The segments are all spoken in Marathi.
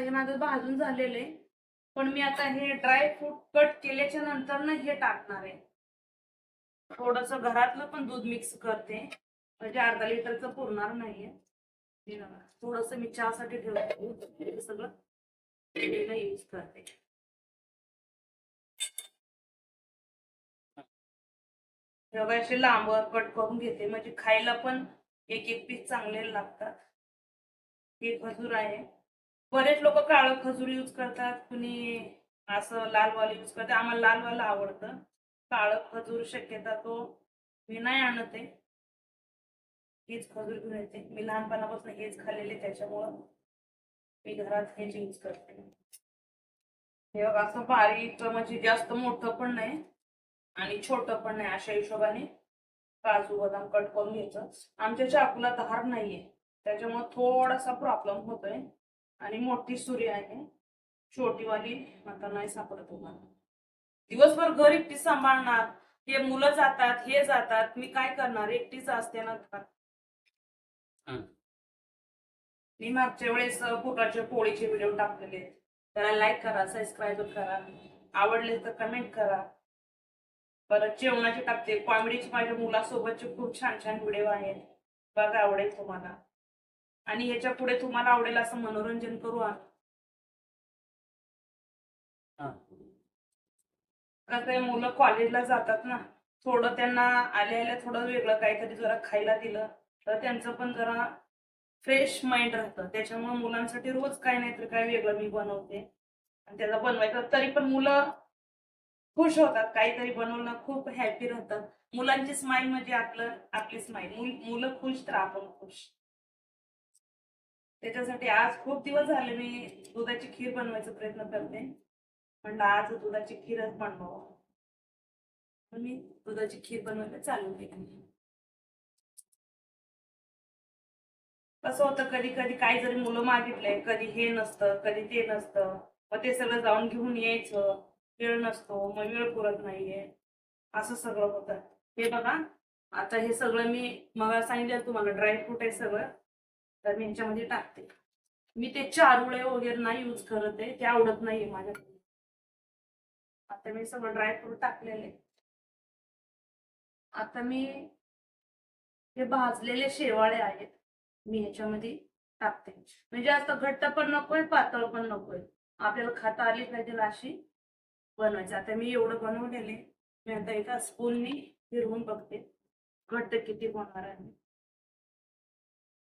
हे माझं भाजून झालेले, पण मी आता हे ड्राय फ्रूट कट केल्याच्या नंतर ना हे टाकणार आहे. थोडस घरातलं पण दूध मिक्स करते, म्हणजे अर्धा लिटरचं पुरणार नाहीये. थोडस मी चहासाठी ठेवते, सगळं यूज करते. असे लांब कट करून घेते, म्हणजे खायला पण एक एक पीस चांगले लागतात. हे खजूर आहे. बरेच लोक काळं खजूर यूज करतात, कुणी असं लालवालं यूज करतात. आम्हाला लालवालं आवडतं. काळं खजूर शक्यता तो मी नाही आणत आहे. हेच खजूर घेऊन येते. मी लहानपणापासून हेच खाल्लेले, त्याच्यामुळं मी घरात हेच यूज करते. हे बघा असं बारीक, म्हणजे जास्त मोठं पण नाही आणि छोटं पण नाही, अशा हिशोबाने काजू बदाम कट करून घ्यायचं. आमच्या चाकूला धार नाहीये, त्याच्यामुळे थोडासा प्रॉब्लेम होतोय. आणि मोठी सुरी आहे, छोटीवाली आता नाही सापडत तुम्हाला. दिवसभर घर एकटीच सांभाळणार, हे मुलं जातात हे जातात, मी काय करणार, एकटीच असते ना. मी मागच्या वेळेस पोटाच्या पोळीचे व्हिडिओ टाकलेले, त्याला लाईक करा, सबस्क्राईब करा, आवडले तर कमेंट करा. परत जेवणाचे टाकते, कॉमेडीचे माझ्या मुलासोबतचे खूप छान छान व्हिडिओ आहेत, बघा, आवडेल तुम्हाला. आणि ह्याच्या पुढे तुम्हाला आवडेल असं मनोरंजन करू. कसं मुलं कॉलेजला जातात ना, थोडं त्यांना आल्या आल्या थोडं वेगळं काहीतरी जरा खायला दिलं तर त्यांचं पण जरा फ्रेश माइंड राहतं. त्याच्यामुळे मुलांसाठी रोज काय नाही तर काय वेगळं मी बनवते, आणि त्याला बनवायचं तरी पण मुलं खुश होतात. काहीतरी बनवणं खूप हॅपी राहतात. मुलांची स्माइल म्हणजे आपली स्माइल. मुलं खुश तर आपण खुश. त्याच्यासाठी आज खूप दिवस झाले मी दुधाची खीर बनवायचा प्रयत्न करते. म्हणलं आज दुधाची खीरच बनवावं, मी दुधाची खीर बनवायला चालू केली. कसं होतं, कधी कधी काही जरी मुलं मागितलंय, कधी हे नसतं कधी ते नसतं, मग ते सगळं जाऊन घेऊन यायचं, वेळ नसतो, मग वेळ पुरत नाहीये, असं सगळं होतं. हे बघा, आता हे सगळं मी मग सांगितलं तुम्हाला ड्रायफ्रूट आहे सगळं, तर मी ह्याच्यामध्ये टाकते. मी ते चारुळे वगैरे नाही यूज करत आहे, ते आवडत नाहीये माझ्याकडे. आता मी सगळं ड्रायफ्रूट टाकलेले. आता मी हे भाजलेले शेवाळे आहेत, मी ह्याच्यामध्ये टाकते. म्हणजे असं घट्ट पण नकोय, पातळ पण नकोय, आपल्याला खाता आली पाहिजे अशी बनवायची. आता मी एवढं बनवलेले, मी आता एका स्पूननी फिरवून बघते घट्ट किती होणार आहे.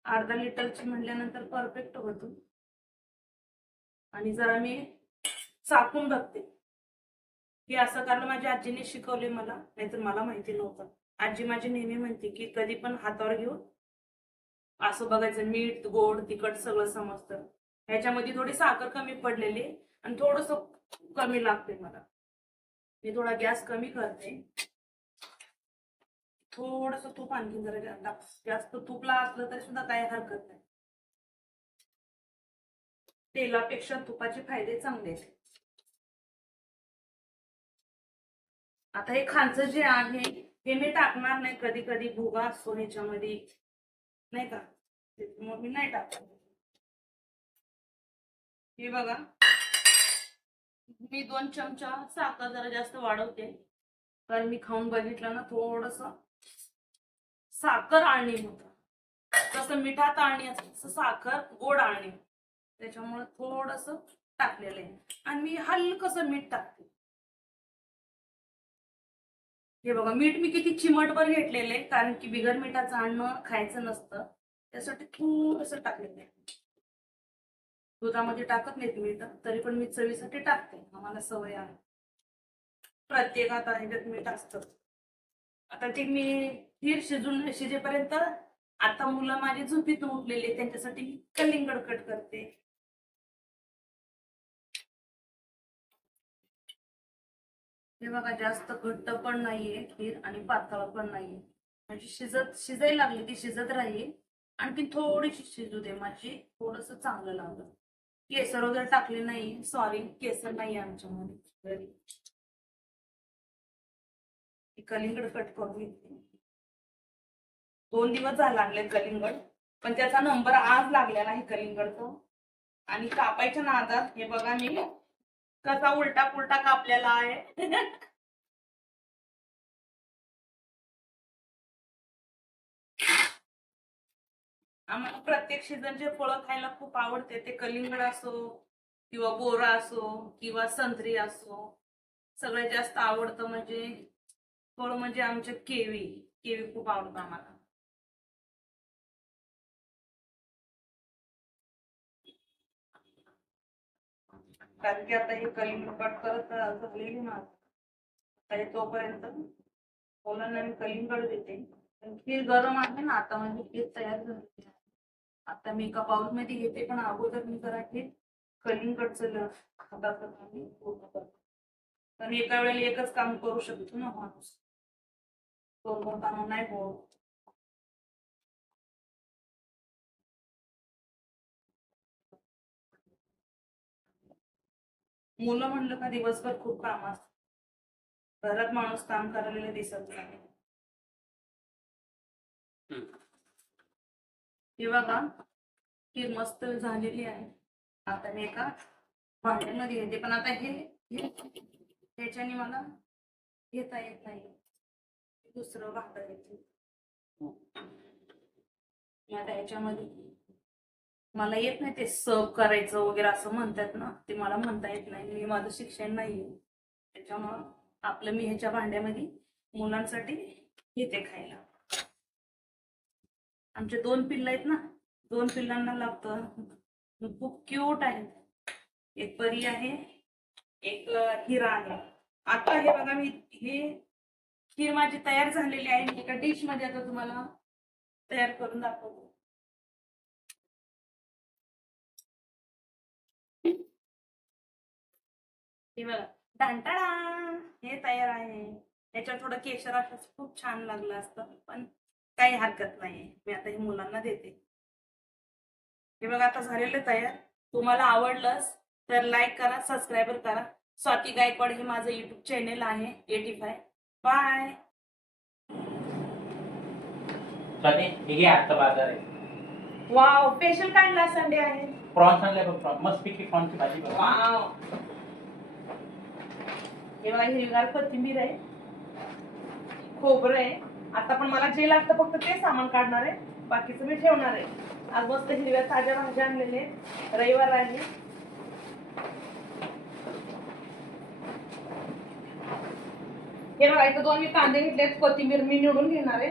अर्धा लिटरची म्हटल्यानंतर परफेक्ट होतो. आणि जरा मी चाकून बघते की असं, कारण माझ्या आजीने शिकवले मला, नाहीतर मला माहिती नव्हतं. आजी माझी नेहमी म्हणते की कधी पण हातावर घेऊन असं बघायचं, मीठ गोड तिखट सगळं समजतं. ह्याच्यामध्ये थोडी साखर कमी पडलेली आणि थोडस कमी लागते मला. मी थोडा गॅस कमी करते, थोडस तूप आणखी जरा जास्त तुपला असलं तरी सुद्धा काही हरकत नाही. तेलापेक्षा तुपाचे फायदे चांगले आहेत. आता हे खालचं जे आहे हे मी टाकणार नाही, कधी कधी भुगा असतो ह्याच्यामध्ये, नाही का, मग मी नाही टाकत. हे बघा, मी 2 चमचा साखर जरा जास्त वाढवते, कारण मी खाऊन बघितलं ना, थोडस साखर आळणी होत. तसं मिठात आळणी असतं, तसं साखर गोड आळणी, त्याच्यामुळे थोडस टाकलेलं आहे. आणि मी हलकसं मीठ टाकते. हे बघा, मीठ मी किती चिमटभर घेतलेलं आहे, कारण की बिगर मिठाचं अन्न खायचं नसतं, त्यासाठी थोडस टाकलेलं आहे. दुधामध्ये टाकत नाहीत मीठ, तरी पण मी चवीसाठी टाकते, आम्हाला सवय आहे. प्रत्येकात ह्याच्यात मीठ असतं. आता ते मी खीर शिजेपर्यंत, आता मुलं माझी झोपीतून उठलेली, त्यांच्यासाठी मी कलिंगड कट करते. हे बघा, जास्त घट्ट पण नाहीये खीर आणि पातळ पण नाहीये, म्हणजे शिजायला लागली ती शिजत राहील. आणखी थोडीशी शिजू दे माझी, थोडस चांगलं लागलं. केसर वगैरे टाकले नाही, सॉरी, केसर नाही आमच्यामध्ये घरी. कलिंगड कट करून घेतली, 2 दिवस झाले लागले कलिंगड, पण त्याचा नंबर आज लागलेला आहे कलिंगडचा. आणि कापायच्या नादात हे बघा मी कसा उलटा पुलटा कापलेला आहे. आम्हाला प्रत्येक सीझनचे फळं खायला खूप आवडते. ते कलिंगड असो किंवा बोरा असो किंवा संत्री असो, सगळ्यात जास्त आवडतं म्हणजे फळ म्हणजे आमच्या केवी. केवी खूप आवडतं आम्हाला. कारण की आता हे कलिंगड कट करत झालेली ना, आता हे तोपर्यंत मुलांना मी कलिंगड देते. खीर गरम आहे ना आता, म्हणजे खीर तयार झाली आहे. आता मी एका बाउल मध्ये घेते, पण अगोदर मी जरा हे कलिंगडचं हाताचं काम पूर्ण करते. कारण एका वेळेला एकच काम करू शकतो ना माणूस, दोन दोन काम नाही होत. मुलं म्हणलं का दिवसभर खूप काम असतं, घरात माणूस काम करायला दिसत नाही. हे बघा खीर मस्त झालेली आहे. आता मी एका भांड्यामध्ये घेते, पण आता ह्याच्याने मला घेता येत नाही. दुसरं भांड घेते. आता ह्याच्यामध्ये मला येत नाही ते सर्व करायचं वगैरे असं म्हणतात ना, ते मला म्हणता येत नाही. मी माझं शिक्षण नाहीये, त्याच्यामुळं आपलं मी ह्याच्या भांड्यामध्ये मुलांसाठी घेते खायला. आमचे 2 पिल्लं आहेत ना, 2 पिल्लांना लागतं. खूप क्यूट आहेत. एक परी आहे, एक हिरा आहे. आता हे बघा मी हे खीर माझी तयार झालेली आहे. मी एका डिश मध्ये आता तुम्हाला तयार करून दाखवतो. हे बघा, टांटाळा, हे तयार आहे. याच्यात थोडं केशर असं खूप छान लागलं असतं, पण काही हरकत नाही. मी आता हे मुलांना देते. हे बघा आता झालेलं तयार. तुम्हाला आवडलंच तर लाईक करा, सबस्क्राईबर करा. स्वाती गायकवाड हे माझं युट्यूब चॅनेल आहे 85. बाय. स्वाती हे घे, आजचा बाजार आहे. वाव, स्पेशल काढला संडे आहे. प्रॉन्स आणले बघ, प्रॉन्स मस्त पैकी प्रॉन्सची भाजी बघ. वाव, हे बघा हिरवीगार कोथिंबीर आहे, खोबरं आहे. आता पण मला जे लागतं फक्त ते सामान काढणार आहे, बाकीचं मी ठेवणार आहे. आज मस्त हिरव्या ताज्या भाज्या आणलेले, रविवार आहे. हे बघा इथं 2 मी कांदे घेतलेत, कोथिंबीर मी निवडून घेणार आहे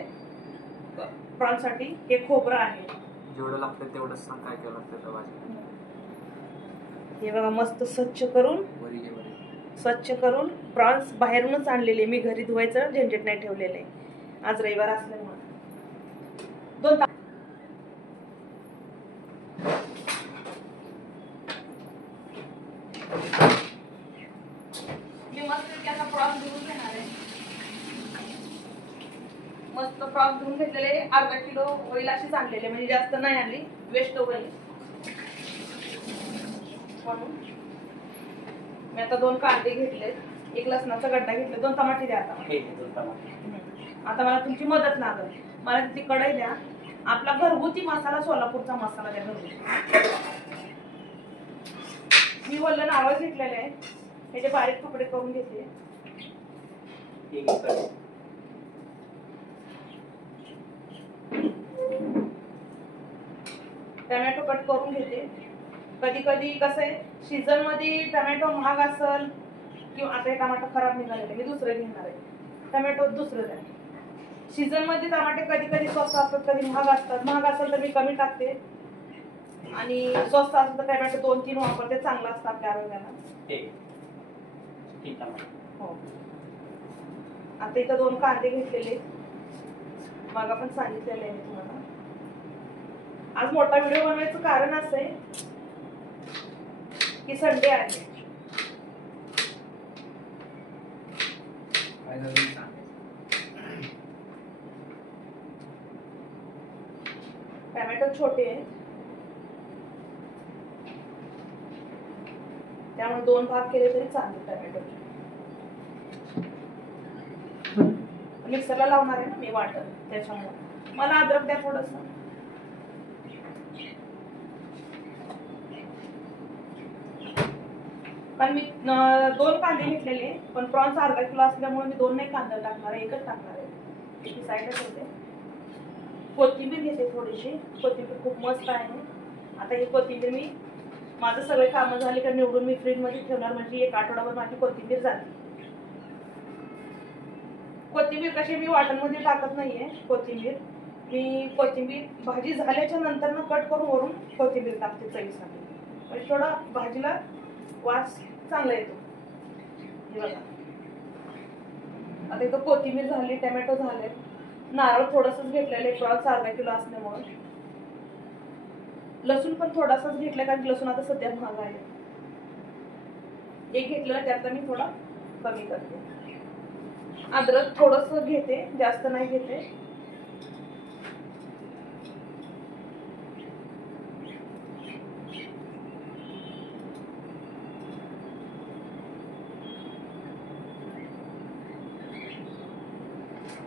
प्रॉन्स साठी. हे खोबरं आहे. जेवढं लागतं तेवढंच सांग, काय काय लागतं त्या भाजी. हे बघा मस्त स्वच्छ करून प्रॉन्स बाहेरूनच आणलेले, मी घरी धुवायचं झंझट नाही ठेवलेले. आज रविवार असल्यामुळे 2 मी मस्त आता प्रॉन्स धुवून घेणार आहे. मस्त प्रॉन्स धुवून घेतलेले, अर्धा किलो होईल अशीच आणलेले, म्हणजे जास्त नाही आणली, वेस्ट होईल म्हणून. मी आता 2 कांदे घेतले, 1 लसणाचा गड्डा घेतला, 2 टमाटे द्या. आता मला तुमची मदत लागल. मला ती कढई द्या. आपला घरगुती मसाला, सोलापूरचा मसाला द्या घरगुती. मी वल्ल नारळ घेतलेले आहे, त्याचे बारीक तुकडे करून घेतले. टोमॅटो कट करून घेते. कधी कधी कसं आहे, सीझन मध्ये टोमॅटो महाग असेल किंवा आता हे टोमॅटो खराब निघालेले, मी दुसरं घेणार आहे. टोमॅटो दुसरं द्या. सीझन मध्ये टमाटे कधी कधी स्वस्त असतात, कधी महाग असतात. महाग असेल तर मी कमी टाकते, आणि स्वस्त असेल तर टोमॅटो 2-3 वापरते, चांगला असतात त्या वेळेला. हो. आता इथं 2 कांदे घेतलेले, मग आपण सांगितलेलं आहे तुम्हाला. आज मोठा व्हिडिओ बनवायचं कारण असं आहे की संडे आहे. टोमॅटो छोटे आहेत, त्यामुळे 2 भाग केले तरी चालेल. टोमॅटो मिक्सरला लावणार आहे ना मी वाटण, त्याच्यामुळे मला अद्रक द्या थोडस. कारण मी 2 कांदे घेतलेले, पण प्रॉन्स अर्धा किलो असल्यामुळे मी 2 नाही कांदा टाकणार आहे, एकच टाकणार आहे. ती साईडला ठेवते. कोथिंबीर घेते थोडीशी. कोथिंबीर खूप मस्त आहे. आता ही कोथिंबीर मी माझं सगळे कामं झाली का निवडून मी फ्रीजमध्ये ठेवणार, म्हणजे 1 आठवडाभर माझी कोथिंबीर जाते. कोथिंबीर कशी मी वाटणमध्ये टाकत नाहीये. मी कोथिंबीर भाजी झाल्याच्या नंतर ना कट करून वरून कोथिंबीर टाकते चवीसाठी, म्हणजे थोडा भाजीला वास चांगला येतो. हे बघा, आता इथं कोथिंबीर झाली, टोमॅटो झाले, नारळ थोडंसंच घेतलेलं आहे, प्रॉन्स अर्धा किलो असल्यामुळे. लसूण पण थोडासाच घेतलं, कारण लसूण आता सध्या महाग आहे. एक घेतलेलं त्यातला मी थोडा कमी करते. अद्रक थोडंसं घेते, जास्त नाही घेते.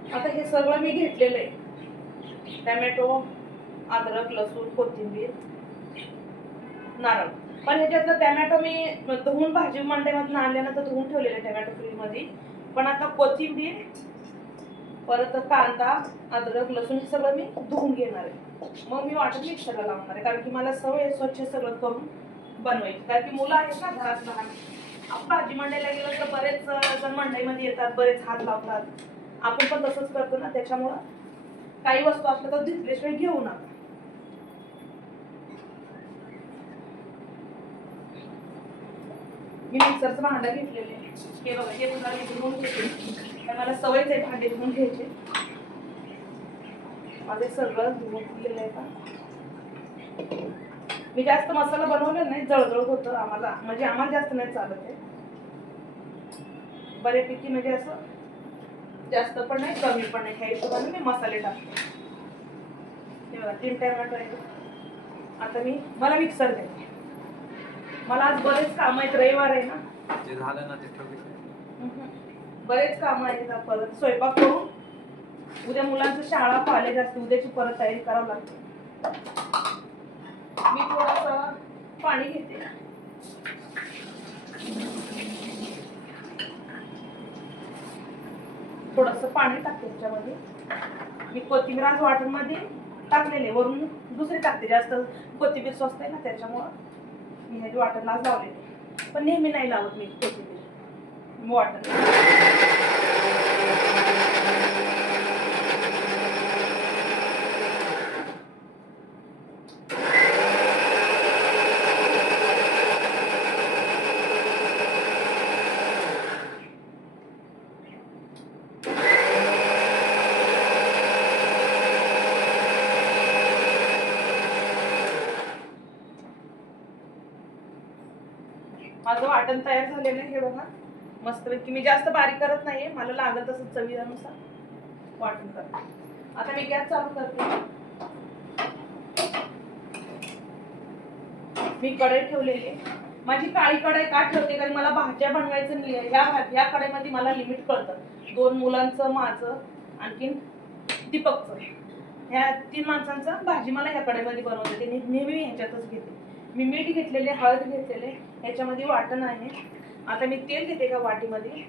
आता हे सगळं मी घेतलेलं आहे, टोमॅटो, अद्रक, लसूण, कोथिंबीर, नारळ. पण ह्याच्यातलं टोमॅटो मी धुवून भाजी मंडईमधून आणल्यानंतर धुवून ठेवलेले टोमॅटो फ्रीजमध्ये. पण आता कोथिंबीर, परत कांदा, अद्रक, लसूण हे सगळं मी धुवून घेणार आहे. मग मी वाटण मिक्सरला लावणार आहे, कारण की मला सवय आहे स्वच्छ सगळं करून बनवायची. कारण की मुलं आहेत ना घरात लहान. आपण भाजी मंडईला गेलं तर बरेच जण मंडईमध्ये येतात, बरेच हात लावतात. आपण पण तसंच करतो ना, त्याच्यामुळं काही वस्तू असल्या तर धुतल्याशिवाय घेऊ नका. मी मिक्सरचं भांडं घेतलेले, हे बघा, हे पुन्हा मी धुवून घेते, कारण मला सवयच आहे भांडे धुवून घ्यायचे. माझे सगळं धुवून दिलेलं आहे का. मी जास्त मसाला बनवलेला नाही, जळजळ होतं आम्हाला, म्हणजे आम्हाला जास्त नाही चालत आहे. बऱ्यापैकी म्हणजे असं जास्त पण नाही, कमी पण नाही, ह्या हिशोबाने मी मसाले टाकते. हे बघा, 3 टोमॅटो आहे. आता मला मिक्सर द्यायचे. मला आज बरेच काम आहेत, रविवार आहे ना. जे झालं ना ते ठेवले. बरेच काम आहेत. परत स्वयंपाक करून उद्या मुलांचं शाळा कॉलेज असते, उद्याची परत तयारी करावं लागते. मी थोडंसं पाणी घेते. थोडंसं पाणी टाकते त्याच्यामध्ये. मी कोथिंबीर आज वाटणमध्ये टाकलेले, वरून दुसरी टाकते. जास्त कोथिंबीर स्वस्त आहे ना, त्याच्यामुळं मी ह्याची वाटण आज लावलेली. पण नेहमी नाही लावत मी कोथिंबीर वाटण. माझं वाटण तयार झालेलं आहे. हे बघा, मस्तपैकी. मी जास्त बारीक करत नाहीये, मला लागत तसं चवीनुसार वाटण करते. आता मी गॅस चालू करते. मी कढई ठेवलेली. माझी काळी कढई का ठेवते, कारण मला भाज्या बनवायचं ह्या कढईमध्ये मला लिमिट कळतं. 2 मुलांचं, माझं, आणखीन दीपकचं, ह्या 3 माणसांचं भाजी मला ह्या कढईमध्ये बनवते. नेहमी मी ह्याच्यातच घेते. मी मीठ घेतलेले, हळद घेतलेले, ह्याच्यामध्ये वाटण आहे. आता मी तेल घेते का वाटीमध्ये.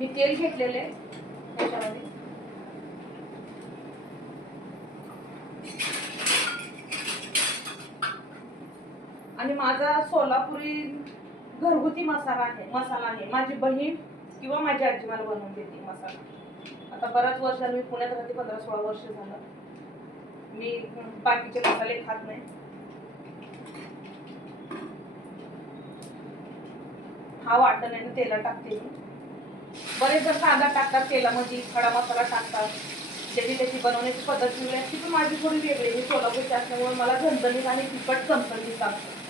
मी तेल घेतलेले ह्याच्यामध्ये. आणि माझा सोलापुरी घरगुती मसाला आहे. माझी बहीण किंवा माझी आजी मला बनवून देते मसाला. आता बऱ्याच वर्षांनी मी पुण्यात राहते, 15-16 वर्ष झालं. मी बाकीचे मसाले खात नाही. हा वाटण आहे ना, तेलात टाकते मी. बरेच जण कांदा टाकतात तेलामध्ये, खडा मसाला टाकतात. ज्याची त्याची बनवण्याची पद्धत वेगळी असते, पण माझी थोडी वेगळी आहे. सोलापूरची असल्यामुळे मला झणझणीत आणि तिखट चमचमीत लागतं.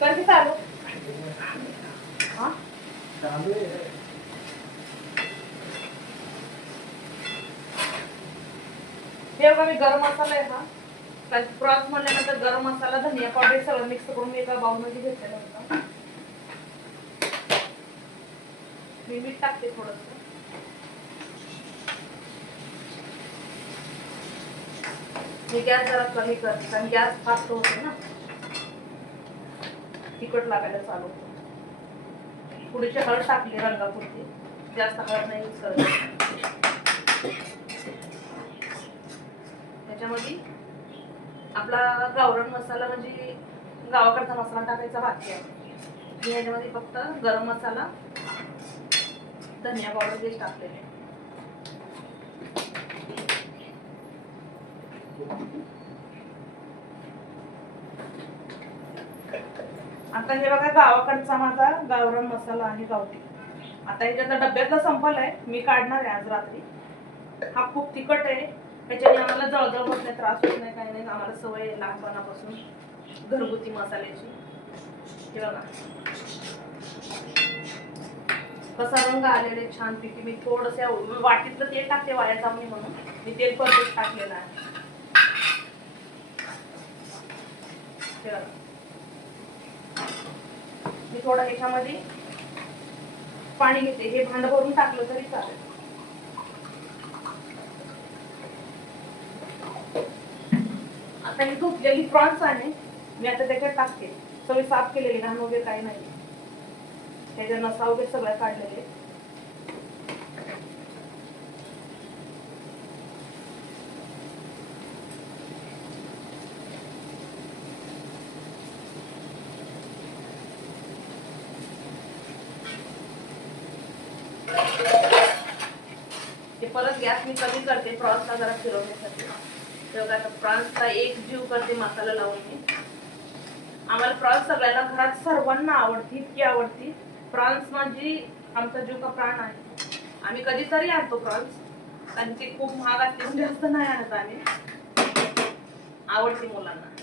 कर की चालू हा हे बघा मी गरम मसाला आहे हा प्रॉन्स म्हणल्यानंतर गरम मसाला धनिया पावडर सगळं मिक्स करून मी एका बाउलमध्ये घेतलेलं होतं मी मीठ टाकते थोडस मी गॅस जरा कमी करते कारण गॅस फास्ट होते ना तिखट लागायला चालू होतं थोडीशी हळद टाकली रंगापुरती जास्त हळद नाही यूज करत त्याच्यामध्ये आपला गावरान मसाला म्हणजे गावाकडचा मसाला टाकायचा बाकी आहे मी ह्याच्यामध्ये फक्त गरम मसाला धनिया पावडर जे टाकलेले आता हे बघा गावाकडचा माझा गावरान मसाला आहे गावठी आता ह्याच्यात डब्यातला संपलाय मी काढणार आहे आज रात्री हा खूप तिखट आहे त्याच्याने आम्हाला जळजळ होत नाही त्रास होत नाही काही नाही आम्हाला सवय आहे लहानपणापासून घरगुती मसाल्याची हे बघा कसा रंग आलेले छान पैकी मी थोडस वाटीतलं तेल टाकते वाया जाऊ नये म्हणून मी तेल परत टाकलेलं आहे हे बघा मी थोडं ह्याच्यामध्ये पाणी घेते हे भांड भरून टाकलं तरी चालेल आता ही धुतलेली प्रॉन्स आहे मी आता त्याच्यात टाकते सगळी साफ केलेली घाण वगैरे काही नाही त्याच्या नसा वगैरे सगळ्या काढलेले ते परत गॅस मी कमी करते प्रॉन्सला जरा फिरवण्यासाठी तेव्हा प्रॉन्सला एक जीव करते मसाला लावून मी आम्हाला प्रॉन्स सगळ्यांना घरात सर्वांना आवडती इतकी आवडती प्रॉन्स म्हणजे आमचा जीव का प्राण आहे आम्ही कधीतरी आणतो प्रॉन्स कारण ते खूप महाग असते म्हणजे जास्त नाही आणत आम्ही आवडते मुलांना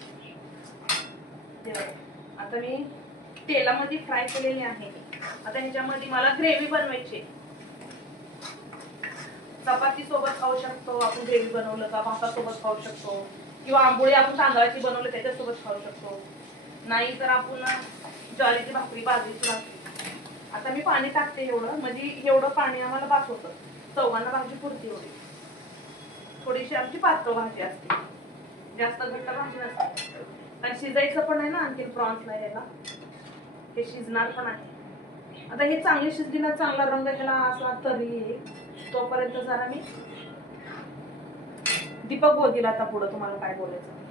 आता मी तेलामध्ये फ्राय केलेली आहे आता ह्याच्यामध्ये मला ग्रेव्ही बनवायची चपाती सोबत खाऊ शकतो आपण ग्रेव्ही बनवलं का भातासोबत खाऊ शकतो किंवा आंबोळी आपण तांदळाची बनवलं त्याच्यासोबत खाऊ शकतो नाही तर आपण ज्वारीची भाकरी बाजरीची भाकरी आता मी पाणी टाकते एवढं म्हणजे एवढं पाणी आम्हाला बास होतं चौघांना भाजी पुरती एवढी थोडीशी आमची पातळ भाजी असते जास्त घट्ट भाजी नसते कारण शिजायचं पण आहे ना आणखी प्रॉन्सला यायला हे शिजणार पण आहे आता हे चांगली शिजली ना चांगला रंग ह्याला असला तरी तोपर्यंत जरा मी दीपक बोलतील आता पुढं तुम्हाला काय बोलायचं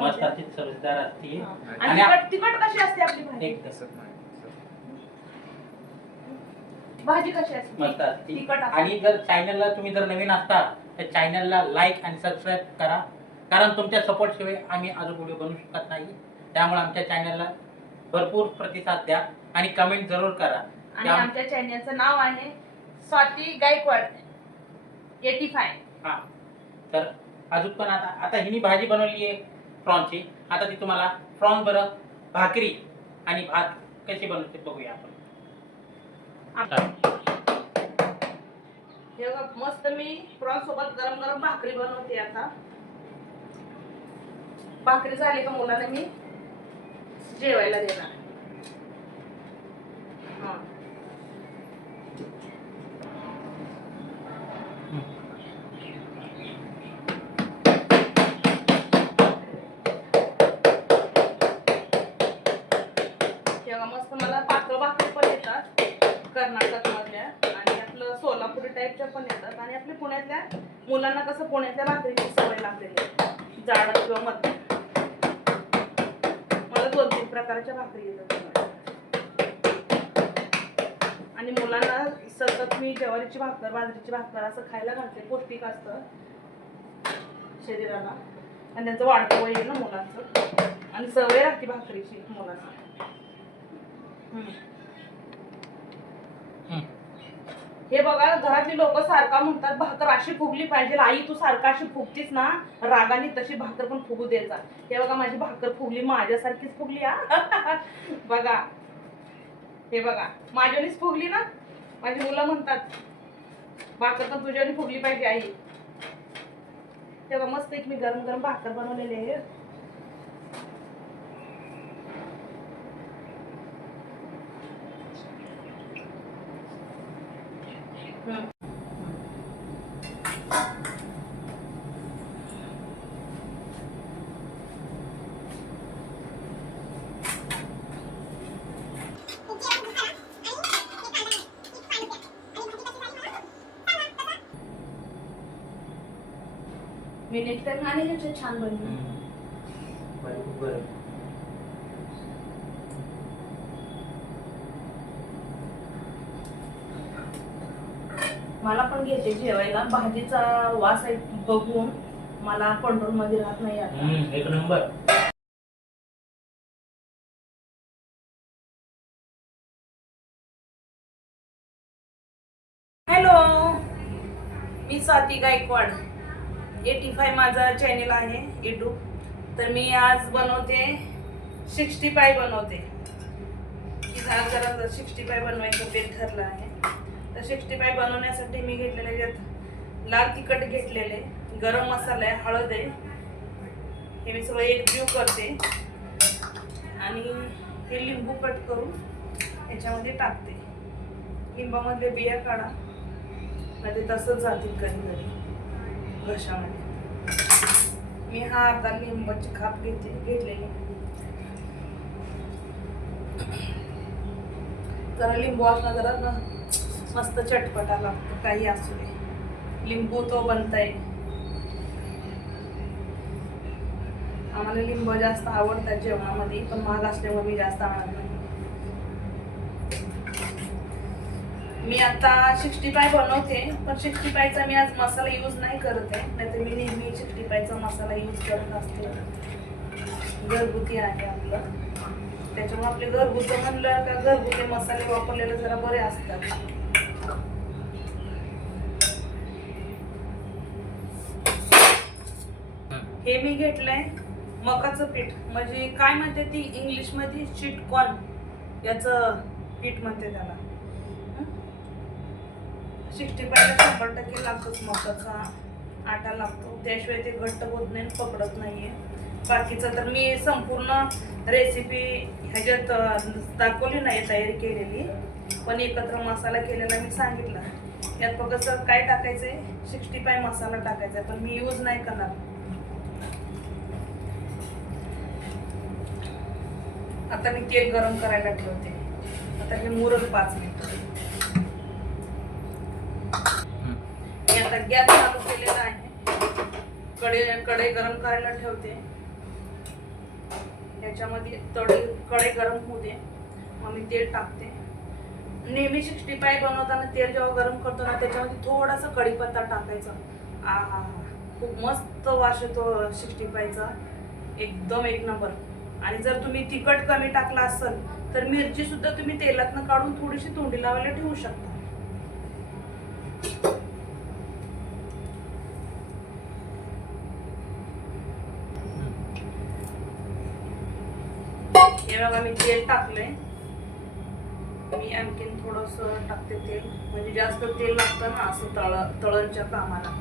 मस्त अशी चवदार असते आणि तिखट कशी असते आपली भाजी एकदम भाजी कशी असते मस्त असते तिखट आणि जर चॅनलला तुम्ही जर नवीन असता तर चॅनलला लाईक आणि सबस्क्राईब करा कारण तुमच्या सपोर्ट शिवाय आम्ही अजून व्हिडिओ बनवू शकत नाही त्यामुळे आमच्या चॅनलला भरपूर प्रतिसाद द्या आणि कमेंट जरूर करा आणि आमच्या चॅनलचं नाव आहे स्वाती गायकवाड 85 हा तर अजून पण आता हिनी भाजी बनवली आहे प्रॉन्सची आता ती तुम्हाला प्रॉन्स बरं भाकरी आणि भात कशी बनवते बघूया आपण हे बघा मस्त मी प्रॉन्स सोबत गरम गरम भाकरी बनवते आता भाकरी झाली का मुलाला मी जेवायला देणार हा मस्त मला पातळ भाकरी पण येतात कर्नाटक मधल्या आणि आपलं सोलापुरी टाईपच्या पण येतात आणि आपल्या पुण्यातल्या मुलांना कसं पुण्यातल्या भाकरीची सवय लागलेली आहे जाड किंवा मध्यम मला 2-3 प्रकारच्या भाकरी येतात आणि मुलांना सतत मी ज्वारीची भाकर बाजरीची भाकर असं खायला घालते पौष्टिक असतं शरीराला आणि त्यांचं वाढतं वय ना मुलांचं आणि सवय राहते भाकरीची मुलांना हे बघा घरातली लोक सारखा म्हणतात भाकर अशी फुगली पाहिजे. आई तू सारखा अशी फुगतीस ना रागाने, तशी भाकर पण फुगू द्यायचा. हे बघा माझी भाकर फुगली, माझ्यासारखीच फुगली हा. बघा हे बघा माझ्यानीच फुगली ना. माझी मुलं म्हणतात भाकर तर तुझ्यानी फुगली पाहिजे आई. तेव्हा मस्त एक मी गरम गरम भाकर बनवलेली आहे. मी नेक्स्ट टाइम आणि ह्याचे छान बनवू. बरं. मला पण घ्यायचे जेवायला. भाजीचा वास आहे बघून मला कंट्रोल मध्ये राहत नाही आता. एक नंबर. हॅलो, मी स्वाती गायकवाड. 85 माझा चॅनेल आहे यूट्यूब. तर मी आज बनवते 65 बनवते. आज जरा 65 बनवायचं बेत ठरलं आहे. तर 65 बनवण्यासाठी मी घेतलेले यात लाल तिखट घेतलेले, गरम मसाला आहे, हळद आहे. हे मी सगळं एकजीव करते आणि हे लिंबू कट करून ह्याच्यामध्ये टाकते. लिंबामधले बिया काढा, म्हणजे तसंच जातील कधी कधी घशामध्ये. मी हा अर्धा लिंबाची खाप घेतलेली. जरा लिंबू असला जरा ना मस्त चटपटा लागतो, काही असू दे. लिंबू तो बनताय. आम्हाला लिंबू जास्त आवडतात जेवणामध्ये, पण महाग असल्यामुळे मी जास्त आणत नाही. मी आता 65 बनवते, पण 65चा मी आज मसाला यूज नाही करत आहे. नाहीतर मी नेहमी 65चा मसाला यूज करत असते. घरगुती आहे आपलं, त्याच्यामुळे आपले घरगुती म्हणलं का घरगुती मसाले वापरलेले जरा बरे असतात. हे मी घेतलंय मकाचं पीठ, म्हणजे काय म्हणते ती इंग्लिश मध्ये स्वीटकॉर्न, याचं पीठ म्हणते त्याला. 65ला 100% लागतोच मकाचा आटा लागतो, त्याशिवाय ते घट्ट होत नाही, पकडत नाहीये. बाकीचं तर मी संपूर्ण रेसिपी ह्याच्यात दाखवली नाही, तयारी केलेली, पण एकत्र मसाला केलेला मी सांगितला. यात फक्त काय टाकायचंय, 65 मसाला टाकायचा, पण मी यूज नाही करणार. आता मी तेल गरम करायला ठेवते. आता हे मुरल 5 मिनिटं. मी आता गॅस चालू केलेला आहे. कढई गरम करायला ठेवते. याच्यामध्ये कढई गरम होऊ दे, मग मी तेल टाकते. नेहमी 65 बनवताना तेल जेव्हा गरम करतो ना, त्याच्यामध्ये थोडासा कढीपत्ता टाकायचा. आहा, खूप मस्त वास येतो 65चा, एकदम एक नंबर. आणि जर तुम्ही तिखट कमी टाकला असेल तर मिरची सुद्धा तुम्ही तेलातनं काढून थोडीशी तोंडी लावायला ठेवू शकता. हे बघा मी तेल टाकलंय. मी आणखीन थोडस टाकते तेल, म्हणजे जास्त तेल लागतं ना असं तळणच्या कामाला.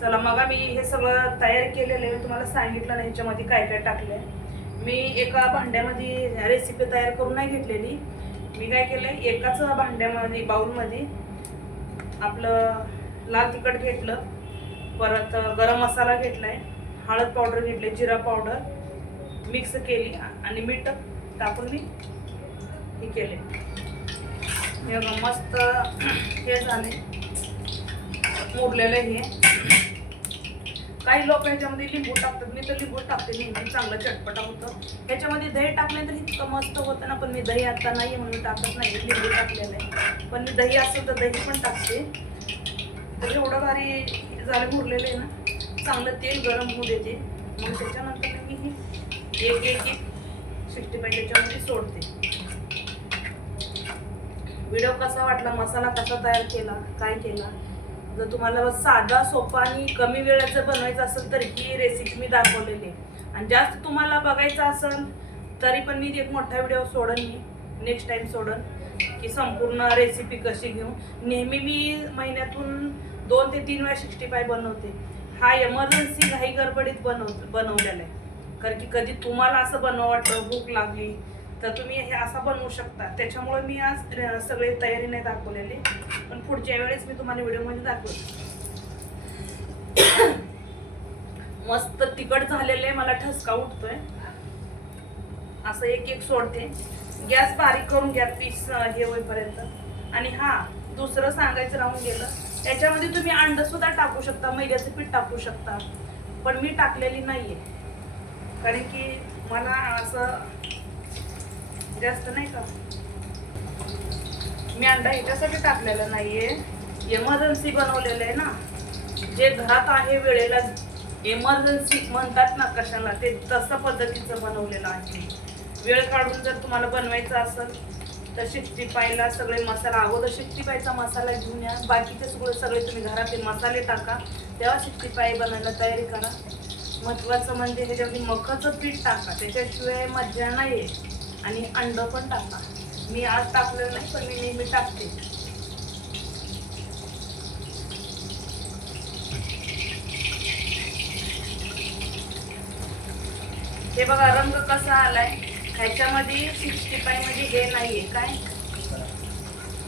चला, मग मी हे सगळं तयार केलेलं आहे, तुम्हाला सांगितलं नाही ह्याच्यामध्ये काय काय टाकलंय. मी एका भांड्यामध्ये रेसिपी तयार करून नाही घेतलेली. मी काय केलंय, एकाच भांड्यामध्ये बाउलमध्ये आपलं लाल तिखट घेतलं, परत गरम मसाला घेतलाय, हळद पावडर घेतली, जिरा पावडर मिक्स केली आणि मीठ टाकून मी हे केले. हे मस्त हे झाले मुरलेलं. हे काही लोक ह्याच्यामध्ये लिंबू टाकतात, मी तर लिंबू टाकते नेहमी, चांगलं चटपटा होतं. ह्याच्यामध्ये दही टाकल्यानंतर इतकं मस्त होतं ना, पण मी दही आता नाही म्हणून टाकत नाही, लिंबू टाकलेलं आहे. पण मी दही असेल तर दही पण टाकते. तर एवढं भारी झालं मुरलेलं आहे ना, चांगलं तेल गरम होऊ देते. मग त्याच्यानंतर मी ही एक 65 त्याच्यामध्ये सोडते. व्हिडिओ कसा वाटला, मसाला कसा तयार केला, काय केला. जर तुम्हाला साधा सोपा आणि कमी वेळात जर बनवायचं असेल तर ही रेसिपी मी दाखवलेली आहे. आणि जास्त तुम्हाला बघायचं असेल तरी पण मी एक मोठा व्हिडिओ सोडन, मी नेक्स्ट टाइम सोडन की संपूर्ण रेसिपी कशी घेऊ. नेहमी मी महिन्यातून 2 ते 3 वेळा 65 बनवते. हा एमर्जन्सी घाई गडबडीत बनवलेला आहे. कारण की कधी तुम्हाला असं बनवा वाटलं, भूक लागली तर तुम्ही हे असा बनवू शकता. त्याच्यामुळे मी आज सगळे तयारी नाही दाखवलेली, पण पुढच्या वेळेस मी तुम्हाला व्हिडिओमध्ये दाखवेन. मस्त तिखट झालेले, मला ठसका उठतोय. असं एक एक सोडते. गॅस बारीक करून घ्या पीस हे होईपर्यंत. आणि हा दुसरं सांगायचं राहून गेलं, त्याच्यामध्ये तुम्ही अंड सुद्धा टाकू शकता, मैद्याचं पीठ टाकू शकता, पण मी टाकलेली नाहीये. कारण की मला असं जास्त नाही का, मी अंडा ह्याच्यासाठी टाकलेला नाहीये, एमर्जन्सी बनवलेलं आहे ना. जे घरात आहे वेळेला, एमर्जन्सी म्हणतात ना कशाला, ते तसं पद्धतीचं बनवलेलं आहे. वेळ काढून जर तुम्हाला बनवायचं असेल तर 65ला सगळे मसाला, अगोदर 65चा मसाला घेऊन या, बाकीचे सगळे तुम्ही घरातील मसाले टाका, तेव्हा 65 बनवायला तयारी करा. महत्त्वाचं म्हणजे ह्याच्यामध्ये मखाचं पीठ टाका, त्याच्याशिवाय मजा नाही आहे. आणि अंड पण टाका. मी आज टाकलेलं नाही, पण मी नेहमी टाकते. हे बघा रंग कसा आलाय. ह्याच्यामध्ये 65 म्हणजे हे नाहीये, काय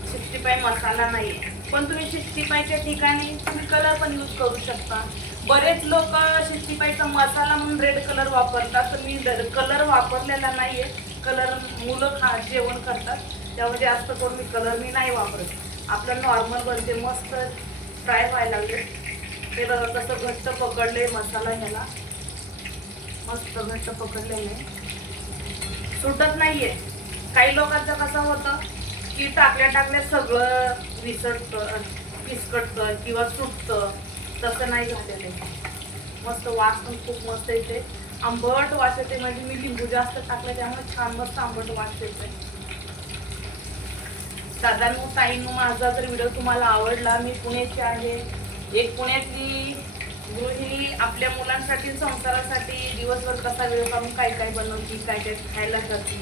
65 मसाला नाहीये, पण तुम्ही 65च्या ठिकाणी तुम्ही कलर पण यूज करू शकता. बरेच लोक 65चा मसाला म्हणून रेड कलर वापरतात, तर मी कलर वापरलेला नाहीये. कलर मुलं जेवण करतात त्यामध्ये जास्त करून मी कलर मी नाही वापरत. आपलं नॉर्मल बनते. मस्त फ्राय व्हायला लागले. हे बघा कसं घट्ट पकडले मसाला, ह्याला मस्त घट्ट पकडलेले, सुटत नाहीये. काही लोकांचं कसं होतं की टाकल्या सगळं विस्कटतं किंवा सुटतं, तसं नाही झालेलं आहे. मस्त वास पण खूप मस्त येते, आंबट वास येते. म्हणजे मी लिंबू जास्त टाकलं त्यामुळे छान मस्त आंबट वास येते. साधारण टाईम माझा जर व्हिडिओ तुम्हाला आवडला, मी पुण्याची आहे, एक पुण्यातली गृहिणी आपल्या मुलांसाठी, संसारासाठी दिवसभर कसा वेळ काढून काय काय बनवती, काय काय खायला करते.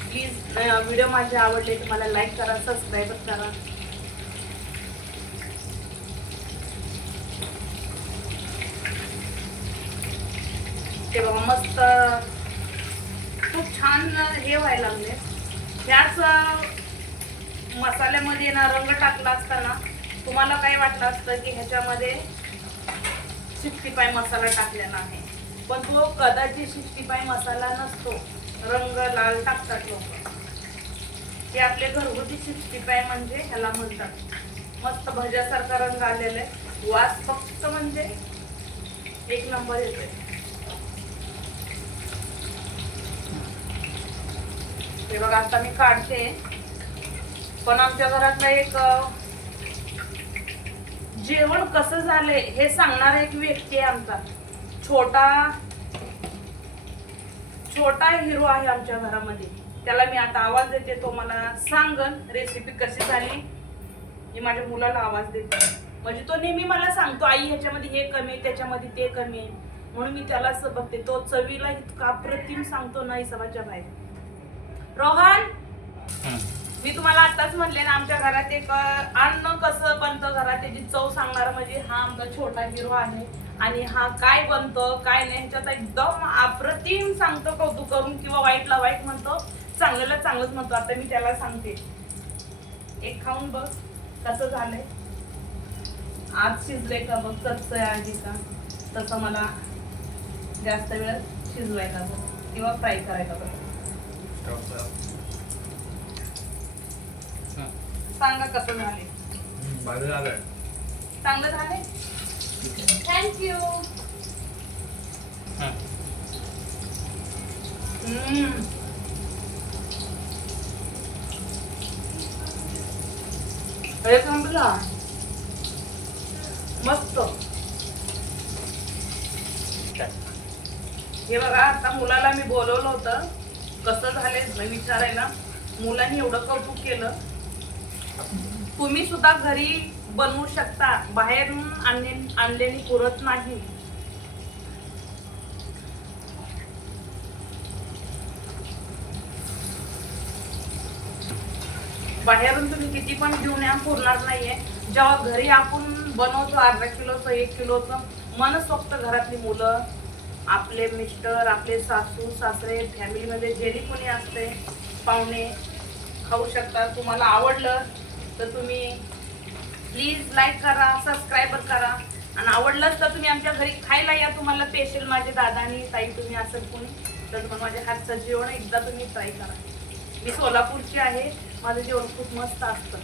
प्लीज व्हिडिओ माझे आवडले तर मला लाईक करा, सबस्क्राईब करा. ते बघा मस्त खूप छान हे व्हायला लागले. ह्याच मसाल्यामध्ये ना रंग टाकला असताना तुम्हाला काय वाटलं असतं की ह्याच्यामध्ये 65 मसाला टाकलेला आहे, पण तो कदाचित 65 मसाला नसतो. रंग लाल टाकतात लोक, ते आपले घरगुती 65 म्हणजे ह्याला म्हणतात. मस्त भज्यासारखा रंग आलेला आहे. वास फक्त म्हणजे एक नंबर येते. हे बघा आता मी काढते. पण आमच्या घरातला एक जेवण कसं झालंय हे सांगणारा एक व्यक्ती आहे आमचा. छोटा हिरो आहे आमच्या घरामध्ये. त्याला मी आता आवाज देते, तो मला सांगन रेसिपी कशी झाली. मी माझ्या मुलाला आवाज देते, म्हणजे तो नेहमी मला सांगतो आई ह्याच्यामध्ये हे कमी आहे, त्याच्यामध्ये ते कमी आहे, म्हणून मी त्याला बघते. तो चवीला इतका अप्रतिम सांगतो नाही समाच्या बाहेर. रोहन, मी तुम्हाला आताच म्हणले ना, आमच्या घरात एक अन्न कसं बनतं घरात त्याची चव सांगणार म्हणजे हा आमचा छोटा हिरो आहे. आणि हा काय बनतं काय नाही ह्याच्यात एकदम अप्रतिम सांगतो, कौतुक करून, किंवा वाईटला वाईट म्हणतो, चांगल्याला चांगलंच म्हणतो. आता मी त्याला सांगते, एक खाऊन बघ कसं झालंय, आज शिजलंय का बघ, कच्चं आहे का. तसं मला जास्त वेळ शिजवायचा किंवा फ्राय करायचा बघ. सांगा कसं झाले. चांगलं झाले, थँक्यू. एक नंबर मस्त. हे बघा आता मुलाला मी बोलवलं होतं कसं झाले विचारायला, मुलांनी एवढं कौतुक केलं. तुम्ही सुद्धा घरी बनवू शकता, बाहेरून आणलेली पुरत नाही. बाहेरून तुम्ही किती पण घेऊन या पुरणार नाहीये. जेव्हा घरी आपण बनवतो अर्धा किलोचं 1 किलोचं, मनसोक्त घरातली मुलं, आपले मिस्टर, आपले सासू सासरे, फॅमिलीमध्ये जे कोणी असते पाहुणे खाऊ शकतात. तुम्हाला आवडलं तर तुम्ही प्लीज लाईक करा, सबस्क्राईबर करा. आणि आवडलंच तर तुम्ही आमच्या घरी खायला या. तुम्हाला स्पेशल माझे दादा आणि ताई तुम्ही असेल कोणी तर मग माझ्या हातचं जेवण एकदा तुम्ही ट्राय करा. मी सोलापूरची आहे. माझं जेवण खूप मस्त असतं.